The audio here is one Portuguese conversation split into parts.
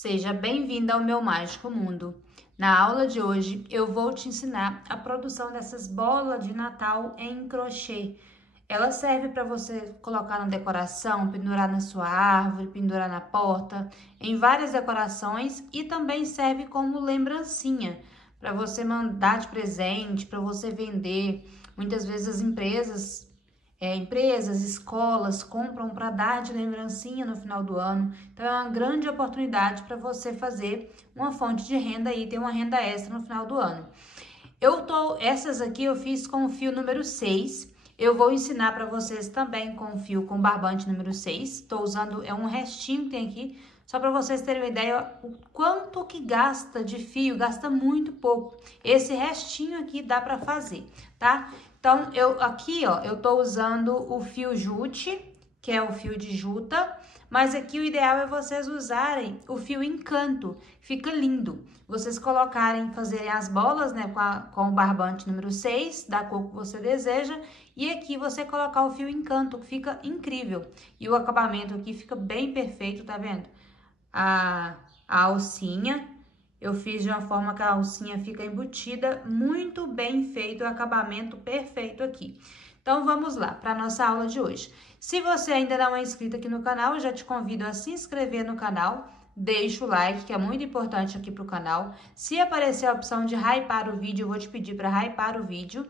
Seja bem-vinda ao meu mágico mundo. Na aula de hoje, eu vou te ensinar a produção dessas bolas de Natal em crochê. Ela serve para você colocar na decoração, pendurar na sua árvore, pendurar na porta, em várias decorações e também serve como lembrancinha para você mandar de presente, para você vender. Muitas vezes as empresas, escolas compram para dar de lembrancinha no final do ano. Então é uma grande oportunidade para você fazer uma fonte de renda e ter uma renda extra no final do ano. Essas aqui eu fiz com o fio número 6. Eu vou ensinar para vocês também com o fio com barbante número 6. Estou usando, um restinho que tem aqui, só para vocês terem uma ideia o quanto que gasta de fio, gasta muito pouco. Esse restinho aqui dá para fazer, tá? Então, eu tô usando o fio jute, que é o fio de juta, mas aqui o ideal é vocês usarem o fio encanto, fica lindo. Vocês fazerem as bolas, né, com o barbante número 6, da cor que você deseja, e aqui você colocar o fio encanto, que fica incrível. E o acabamento aqui fica bem perfeito, tá vendo? A alcinha, eu fiz de uma forma que a alcinha fica embutida, muito bem feito, o acabamento perfeito aqui. Então, vamos lá para a nossa aula de hoje. Se você ainda não é inscrito aqui no canal, eu já te convido a se inscrever no canal, deixa o like, que é muito importante aqui para o canal. Se aparecer a opção de hypar o vídeo, eu vou te pedir para hypar o vídeo.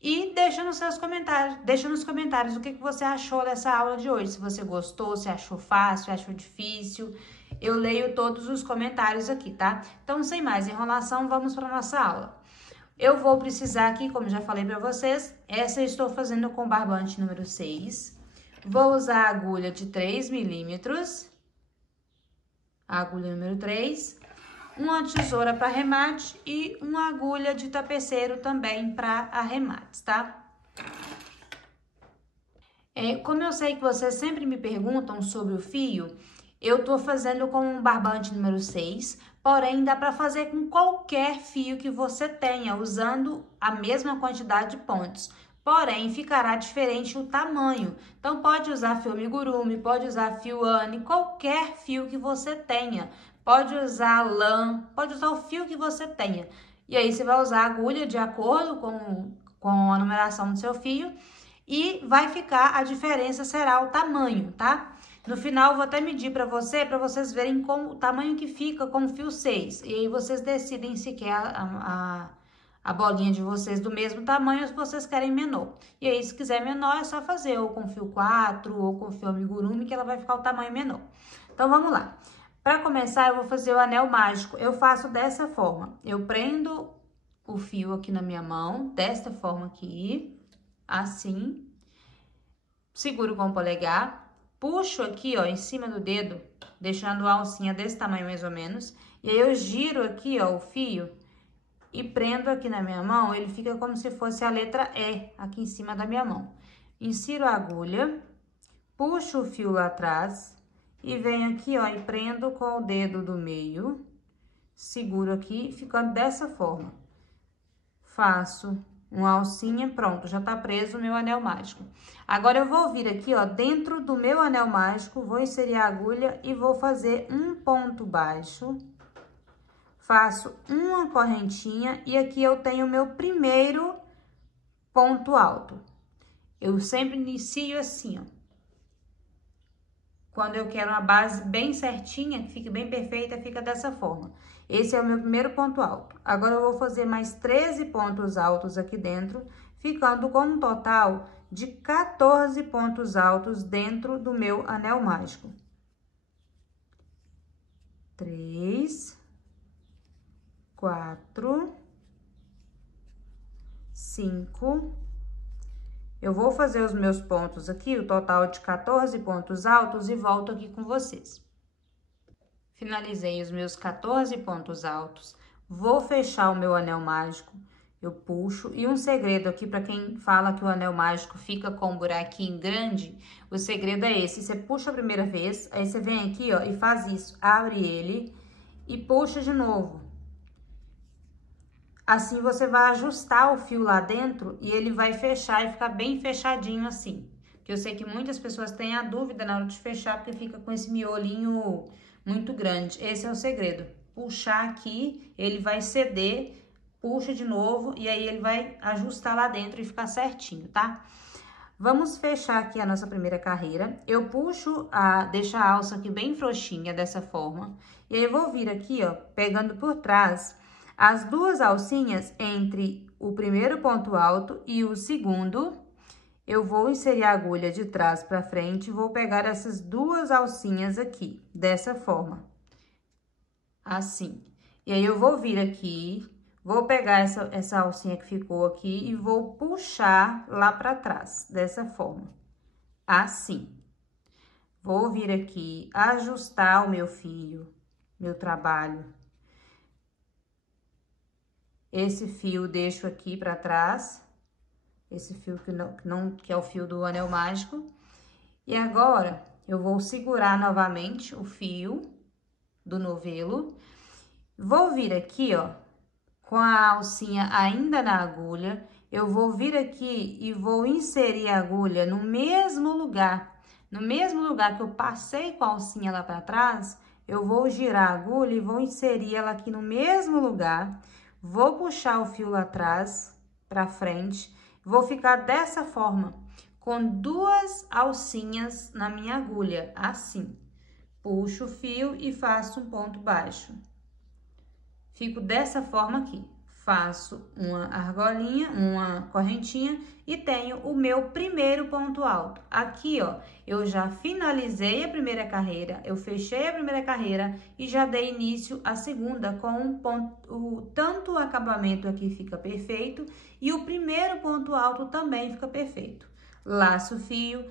E deixa nos comentários o que você achou dessa aula de hoje. Se você gostou, se achou fácil, se achou difícil. Eu leio todos os comentários aqui, tá? Então, sem mais enrolação, vamos para nossa aula. Eu vou precisar aqui, como já falei para vocês, essa eu estou fazendo com barbante número 6. Vou usar a agulha de 3 milímetros, a agulha número 3, uma tesoura para arremate e uma agulha de tapeceiro também para arremates, tá? Como eu sei que vocês sempre me perguntam sobre o fio, eu tô fazendo com um barbante número 6, porém dá para fazer com qualquer fio que você tenha, usando a mesma quantidade de pontos. Porém, ficará diferente o tamanho. Então, pode usar fio amigurumi, pode usar fio ane, qualquer fio que você tenha. Pode usar lã, pode usar o fio que você tenha. E aí, você vai usar a agulha de acordo com a numeração do seu fio. E a diferença será o tamanho, tá? No final, eu vou até medir para vocês verem o tamanho que fica com o fio 6. E aí, vocês decidem se quer a bolinha de vocês do mesmo tamanho ou se vocês querem menor. E aí, se quiser menor, é só fazer ou com fio 4 ou com fio amigurumi, que ela vai ficar o tamanho menor. Então, vamos lá. Para começar, eu vou fazer o anel mágico. Eu faço dessa forma. Eu prendo o fio aqui na minha mão, desta forma aqui, assim. Seguro com o polegar. Puxo aqui, ó, em cima do dedo, deixando a alcinha desse tamanho mais ou menos. E aí, eu giro aqui, ó, o fio e prendo aqui na minha mão. Ele fica como se fosse a letra E aqui em cima da minha mão. Insiro a agulha, puxo o fio lá atrás e venho aqui, ó, e prendo com o dedo do meio. Seguro aqui, ficando dessa forma. Faço uma alcinha, pronto, já tá preso o meu anel mágico. Agora, eu vou vir aqui, ó, dentro do meu anel mágico, vou inserir a agulha e vou fazer um ponto baixo. Faço uma correntinha e aqui eu tenho o meu primeiro ponto alto. Eu sempre inicio assim, ó. Quando eu quero uma base bem certinha, que fique bem perfeita, fica dessa forma. Esse é o meu primeiro ponto alto. Agora, eu vou fazer mais 13 pontos altos aqui dentro, ficando com um total de 14 pontos altos dentro do meu anel mágico. 3, 4, 5. Eu vou fazer os meus pontos aqui, o total de 14 pontos altos, e volto aqui com vocês. Finalizei os meus 14 pontos altos, vou fechar o meu anel mágico, eu puxo. E um segredo aqui para quem fala que o anel mágico fica com um buraquinho grande, o segredo é esse: você puxa a primeira vez, aí você vem aqui, ó, e faz isso, abre ele e puxa de novo. Assim, você vai ajustar o fio lá dentro e ele vai fechar e ficar bem fechadinho assim. Que eu sei que muitas pessoas têm a dúvida na hora de fechar, porque fica com esse miolinho muito grande. Esse é o segredo. Puxar aqui, ele vai ceder, puxa de novo e aí ele vai ajustar lá dentro e ficar certinho, tá? Vamos fechar aqui a nossa primeira carreira. Eu puxo, deixo a alça aqui bem frouxinha, dessa forma. E aí, eu vou vir aqui, ó, pegando por trás as duas alcinhas entre o primeiro ponto alto e o segundo. Eu vou inserir a agulha de trás pra frente e vou pegar essas duas alcinhas aqui, dessa forma. Assim. E aí, eu vou vir aqui, vou pegar essa alcinha que ficou aqui e vou puxar lá pra trás, dessa forma. Assim. Vou vir aqui, ajustar o meu fio, meu trabalho. Esse fio deixo aqui pra trás. Esse fio que é o fio do anel mágico. E agora, eu vou segurar novamente o fio do novelo. Vou vir aqui, ó, com a alcinha ainda na agulha. Eu vou vir aqui e vou inserir a agulha no mesmo lugar. No mesmo lugar que eu passei com a alcinha lá pra trás, eu vou girar a agulha e vou inserir ela aqui no mesmo lugar. Vou puxar o fio lá atrás, pra frente. Vou ficar dessa forma, com duas alcinhas na minha agulha, assim. Puxo o fio e faço um ponto baixo. Fico dessa forma aqui. Faço uma argolinha, uma correntinha e tenho o meu primeiro ponto alto. Aqui, ó, eu já finalizei a primeira carreira, eu fechei a primeira carreira e já dei início à segunda com um ponto, tanto o acabamento aqui fica perfeito e o primeiro ponto alto também fica perfeito. Laço o fio,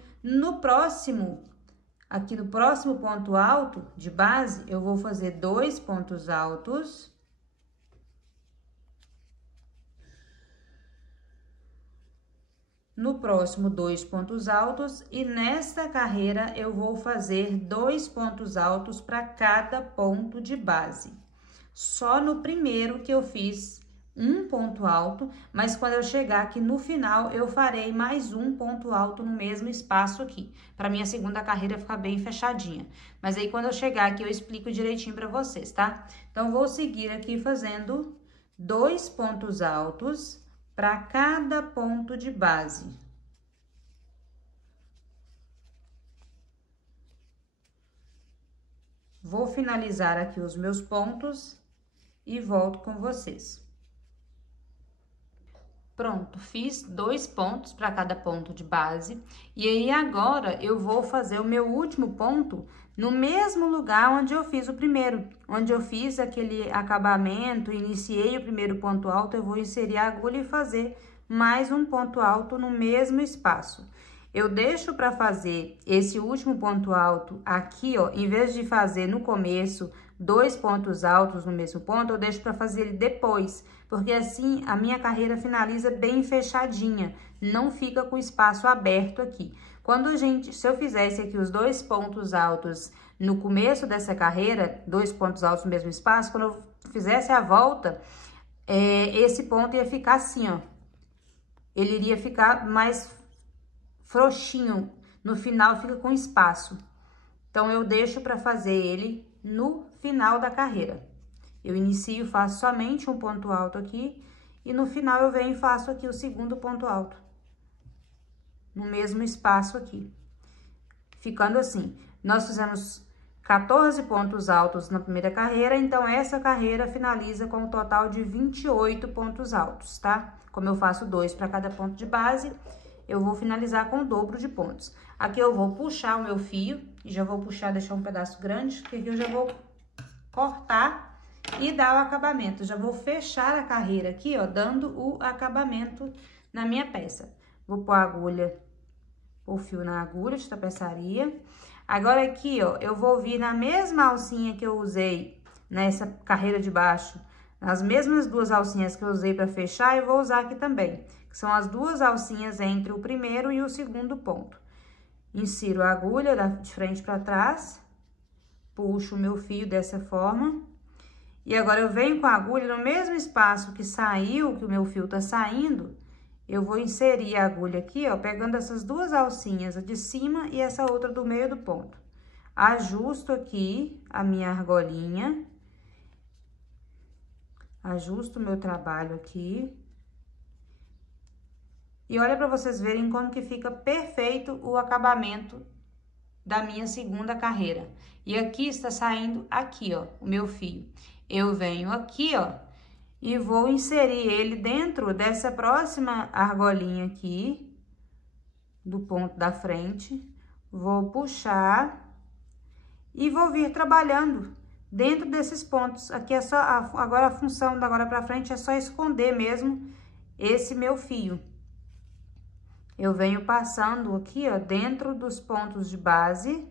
aqui no próximo ponto alto de base, eu vou fazer 2 pontos altos. No próximo, 2 pontos altos e nesta carreira eu vou fazer 2 pontos altos para cada ponto de base. Só no primeiro que eu fiz um ponto alto, mas quando eu chegar aqui no final, eu farei mais um ponto alto no mesmo espaço aqui, para minha segunda carreira ficar bem fechadinha. Mas aí, quando eu chegar aqui, eu explico direitinho para vocês, tá? Então, vou seguir aqui fazendo 2 pontos altos para cada ponto de base. Vou finalizar aqui os meus pontos e volto com vocês. Pronto, fiz 2 pontos para cada ponto de base. E aí, agora, eu vou fazer o meu último ponto no mesmo lugar onde eu fiz o primeiro. Onde eu fiz aquele acabamento, iniciei o primeiro ponto alto, eu vou inserir a agulha e fazer mais um ponto alto no mesmo espaço. Eu deixo para fazer esse último ponto alto aqui, ó, em vez de fazer no começo 2 pontos altos no mesmo ponto, eu deixo para fazer ele depois, porque assim a minha carreira finaliza bem fechadinha, não fica com espaço aberto aqui. Se eu fizesse aqui os 2 pontos altos no começo dessa carreira, 2 pontos altos no mesmo espaço, quando eu fizesse a volta, esse ponto ia ficar assim, ó. Ele iria ficar mais frouxinho, no final fica com espaço. Então, eu deixo para fazer ele no final da carreira. Eu inicio, faço somente um ponto alto aqui, e no final eu venho e faço aqui o segundo ponto alto. No mesmo espaço aqui. Ficando assim, nós fizemos 14 pontos altos na primeira carreira, então essa carreira finaliza com um total de 28 pontos altos, tá? Como eu faço 2 para cada ponto de base, eu vou finalizar com o dobro de pontos. Aqui eu vou puxar o meu fio, e já vou puxar, deixar um pedaço grande, porque aqui eu já vou cortar e dar o acabamento. Já vou fechar a carreira aqui, ó, dando o acabamento na minha peça. Vou pôr a agulha, o fio na agulha de tapeçaria. Agora aqui, ó, eu vou vir na mesma alcinha que eu usei nessa carreira de baixo, as mesmas 2 alcinhas que eu usei para fechar, eu vou usar aqui também, que são as 2 alcinhas entre o primeiro e o segundo ponto. Insiro a agulha de frente para trás, puxo o meu fio dessa forma, e agora eu venho com a agulha no mesmo espaço que saiu, que o meu fio tá saindo, eu vou inserir a agulha aqui, ó, pegando essas 2 alcinhas, a de cima e essa outra do meio do ponto. ajusto aqui a minha argolinha, ajusto o meu trabalho aqui. E olha para vocês verem como que fica perfeito o acabamento da minha segunda carreira. E aqui está saindo aqui, ó, o meu fio. Eu venho aqui, ó, e vou inserir ele dentro dessa próxima argolinha aqui, do ponto da frente. Vou puxar e vou vir trabalhando dentro desses pontos. Aqui é só, agora a função da agora pra frente é só esconder mesmo esse meu fio. Eu venho passando aqui, ó, dentro dos pontos de base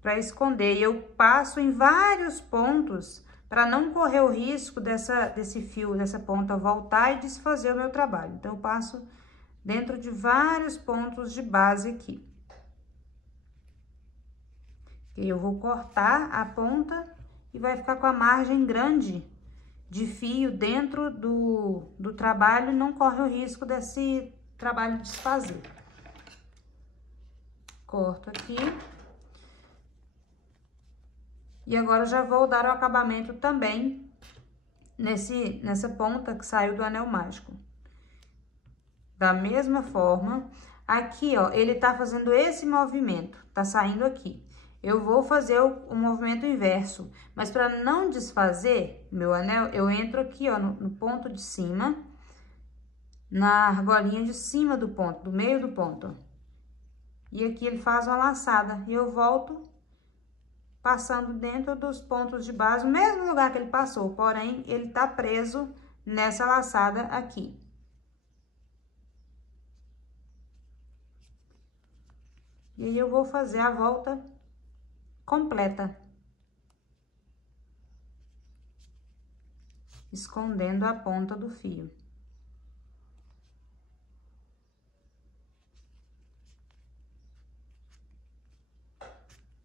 para esconder. E eu passo em vários pontos para não correr o risco desse fio, dessa ponta voltar e desfazer o meu trabalho. Então, eu passo dentro de vários pontos de base aqui. E eu vou cortar a ponta e vai ficar com a margem grande de fio dentro do trabalho, não corre o risco desse trabalho desfazer. Corto aqui. E agora, eu já vou dar o acabamento também nessa ponta que saiu do anel mágico. Da mesma forma, aqui, ó, ele tá fazendo esse movimento, tá saindo aqui. Eu vou fazer o movimento inverso, mas para não desfazer meu anel, eu entro aqui, ó, no ponto de cima, na argolinha de cima do ponto, do meio do ponto, ó. E aqui ele faz uma laçada, e eu volto passando dentro dos pontos de base, no mesmo lugar que ele passou, porém, ele tá preso nessa laçada aqui. E aí, eu vou fazer a volta completa, escondendo a ponta do fio.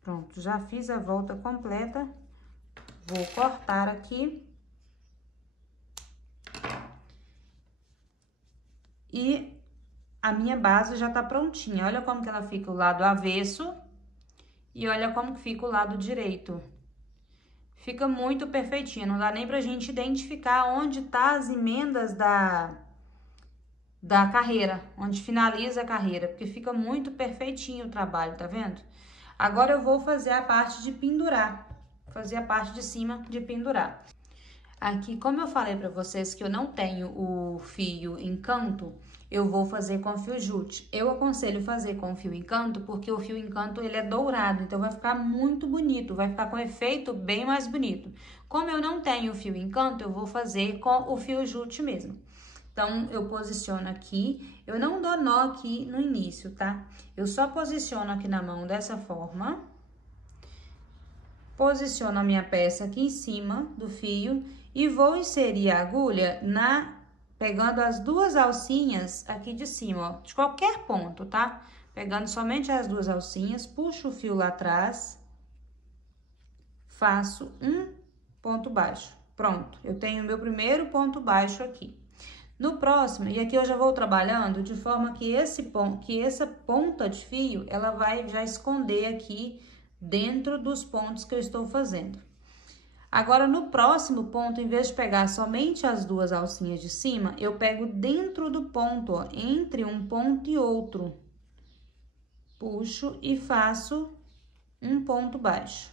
Pronto, já fiz a volta completa. Vou cortar aqui. E a minha base já tá prontinha. Olha como que ela fica o lado avesso. E olha como que fica o lado direito. Fica muito perfeitinha, não dá nem pra gente identificar onde tá as emendas da carreira, onde finaliza a carreira, porque fica muito perfeitinho o trabalho, tá vendo? Agora, eu vou fazer a parte de pendurar, fazer a parte de cima de pendurar. Aqui, como eu falei pra vocês que eu não tenho o fio encanto, eu vou fazer com fio jute. Eu aconselho fazer com fio encanto, porque o fio encanto, ele é dourado, então vai ficar muito bonito, vai ficar com um efeito bem mais bonito. Como eu não tenho o fio encanto, eu vou fazer com o fio jute mesmo. Então, eu posiciono aqui, eu não dou nó aqui no início, tá? Eu só posiciono aqui na mão dessa forma. Posiciono a minha peça aqui em cima do fio e vou inserir a agulha pegando as duas alcinhas aqui de cima, ó, de qualquer ponto, tá? Pegando somente as duas alcinhas, puxo o fio lá atrás, faço um ponto baixo. Pronto, eu tenho o meu primeiro ponto baixo aqui. No próximo, e aqui eu já vou trabalhando de forma que essa ponta de fio, ela vai já esconder aqui dentro dos pontos que eu estou fazendo. Agora, no próximo ponto, em vez de pegar somente as duas alcinhas de cima, eu pego dentro do ponto, ó, entre um ponto e outro. Puxo e faço um ponto baixo.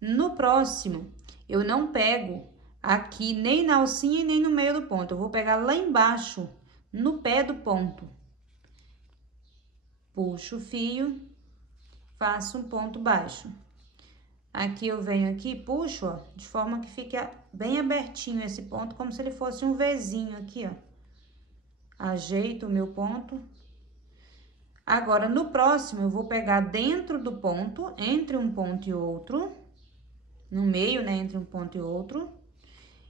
No próximo, eu não pego aqui nem na alcinha e nem no meio do ponto. Eu vou pegar lá embaixo, no pé do ponto. Puxo o fio, faço um ponto baixo. Aqui eu venho aqui, puxo, ó, de forma que fique bem abertinho esse ponto, como se ele fosse um Vzinho aqui, ó. Ajeito o meu ponto. Agora, no próximo, eu vou pegar dentro do ponto, entre um ponto e outro, no meio, né, entre um ponto e outro.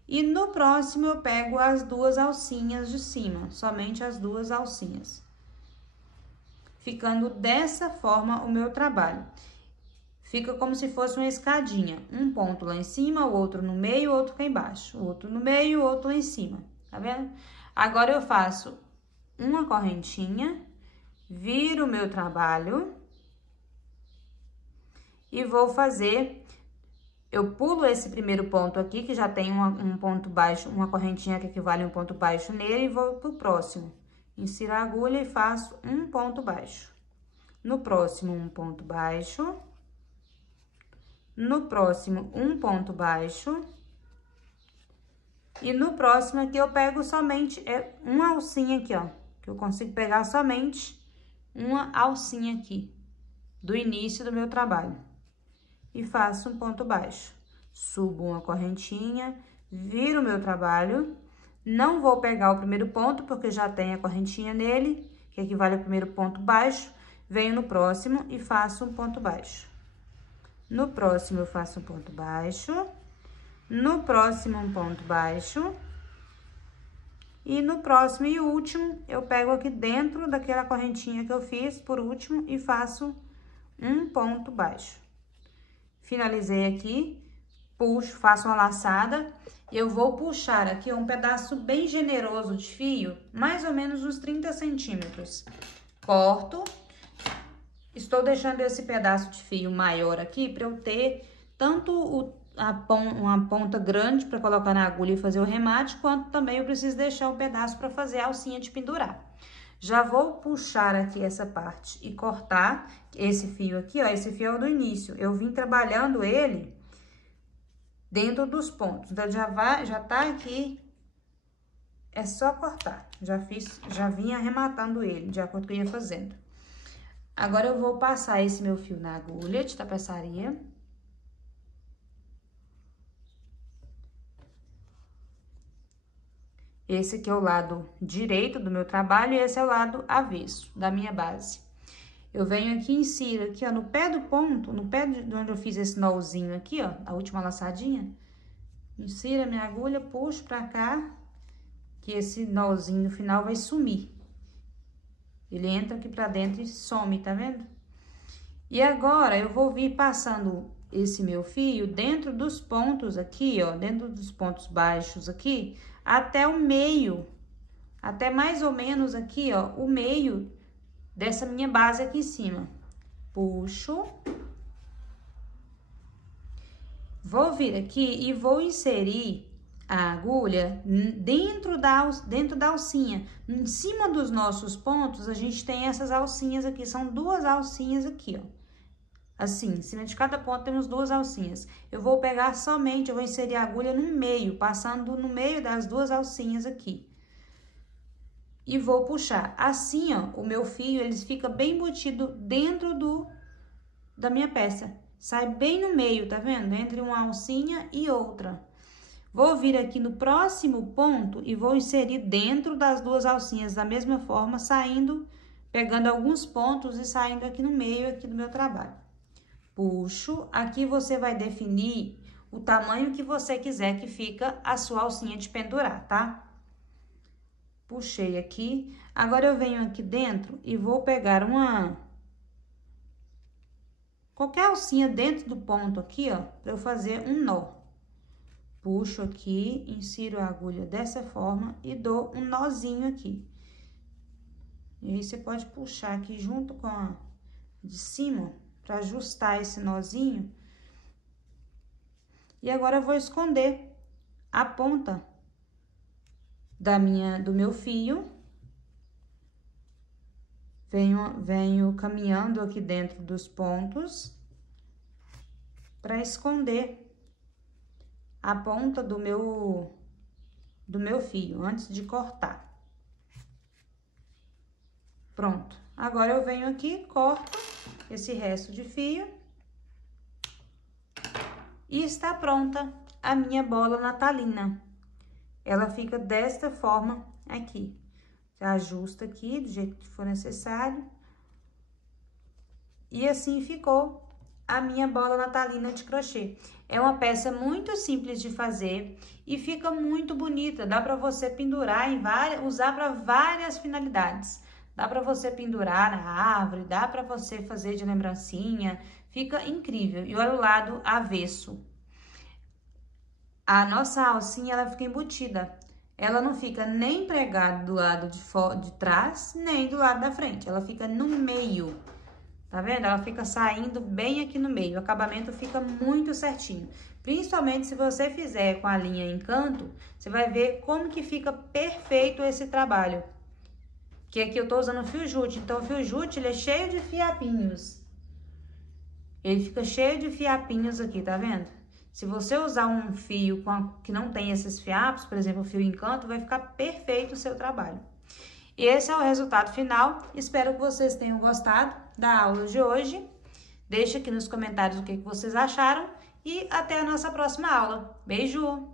E no próximo, eu pego as duas alcinhas de cima, somente as duas alcinhas. Ficando dessa forma o meu trabalho. Fica como se fosse uma escadinha. Um ponto lá em cima, o outro no meio, o outro cá embaixo. O outro no meio, o outro lá em cima. Tá vendo? Agora, eu faço uma correntinha, viro o meu trabalho e vou fazer, eu pulo esse primeiro ponto aqui, que já tem um ponto baixo, uma correntinha que equivale a um ponto baixo nele, e vou pro próximo. Insiro a agulha e faço um ponto baixo. No próximo, um ponto baixo. No próximo, um ponto baixo. E no próximo aqui, eu pego somente uma alcinha aqui, ó. Que eu consigo pegar somente uma alcinha aqui, do início do meu trabalho. E faço um ponto baixo. Subo uma correntinha, viro o meu trabalho. Não vou pegar o primeiro ponto, porque já tem a correntinha nele, que equivale ao primeiro ponto baixo. Venho no próximo e faço um ponto baixo. No próximo, eu faço um ponto baixo. No próximo, um ponto baixo. E no próximo e último, eu pego aqui dentro daquela correntinha que eu fiz por último e faço um ponto baixo. Finalizei aqui, puxo, faço uma laçada. Eu vou puxar aqui um pedaço bem generoso de fio, mais ou menos uns 30 centímetros. Corto. Estou deixando esse pedaço de fio maior aqui para eu ter tanto uma ponta grande para colocar na agulha e fazer o remate, quanto também eu preciso deixar um pedaço para fazer a alcinha de pendurar. Já vou puxar aqui essa parte e cortar esse fio aqui, ó, esse fio é o do início. Eu vim trabalhando ele dentro dos pontos, então já tá aqui, é só cortar. Já vim arrematando ele, de acordo com o que eu ia fazendo. Agora, eu vou passar esse meu fio na agulha de tapeçaria. Esse aqui é o lado direito do meu trabalho e esse é o lado avesso da minha base. Eu venho aqui e insiro aqui, ó, no pé do ponto, no pé de onde eu fiz esse nozinho aqui, ó, a última laçadinha. Insiro a minha agulha, puxo pra cá, que esse nozinho no final vai sumir. Ele entra aqui pra dentro e some, tá vendo? E agora, eu vou vir passando esse meu fio dentro dos pontos aqui, ó, dentro dos pontos baixos aqui, até o meio, até mais ou menos aqui, ó, o meio dessa minha base aqui em cima. Puxo. Vou vir aqui e vou inserir a agulha dentro da alcinha. Em cima dos nossos pontos, a gente tem essas alcinhas aqui, são duas alcinhas aqui, ó. Assim, em cima de cada ponto temos duas alcinhas. Eu vou pegar somente, eu vou inserir a agulha no meio, passando no meio das duas alcinhas aqui. E vou puxar. Assim, ó, o meu fio, ele fica bem embutido dentro da minha peça. Sai bem no meio, tá vendo? Entre uma alcinha e outra. Vou vir aqui no próximo ponto e vou inserir dentro das duas alcinhas da mesma forma, saindo, pegando alguns pontos e saindo aqui no meio aqui do meu trabalho. Puxo, aqui você vai definir o tamanho que você quiser que fica a sua alcinha de pendurar, tá? Puxei aqui, agora eu venho aqui dentro e vou pegar qualquer alcinha dentro do ponto aqui, ó, pra eu fazer um nó. Puxo aqui, insiro a agulha dessa forma e dou um nozinho aqui. E aí, você pode puxar aqui junto com a de cima, pra ajustar esse nozinho. E agora, eu vou esconder a ponta do meu fio. Venho caminhando aqui dentro dos pontos pra esconder a ponta do meu fio, antes de cortar. Pronto. Agora, eu venho aqui, corto esse resto de fio. E está pronta a minha bola natalina. Ela fica desta forma aqui. Você ajusta aqui, do jeito que for necessário. E assim ficou a minha bola natalina de crochê. É uma peça muito simples de fazer e fica muito bonita. Dá pra você pendurar usar para várias finalidades. Dá pra você pendurar na árvore, dá pra você fazer de lembrancinha. Fica incrível. E olha o lado avesso. A nossa alcinha, ela fica embutida. Ela não fica nem pregada do lado de trás, nem do lado da frente. Ela fica no meio. Tá vendo? Ela fica saindo bem aqui no meio, o acabamento fica muito certinho. Principalmente se você fizer com a linha Encanto, você vai ver como que fica perfeito esse trabalho. Que aqui eu tô usando fio jute, então o fio jute ele é cheio de fiapinhos. Ele fica cheio de fiapinhos aqui, tá vendo? Se você usar um fio que não tem esses fiapos, por exemplo, o fio Encanto, vai ficar perfeito o seu trabalho. E esse é o resultado final. Espero que vocês tenham gostado da aula de hoje. Deixe aqui nos comentários o que vocês acharam e até a nossa próxima aula. Beijo!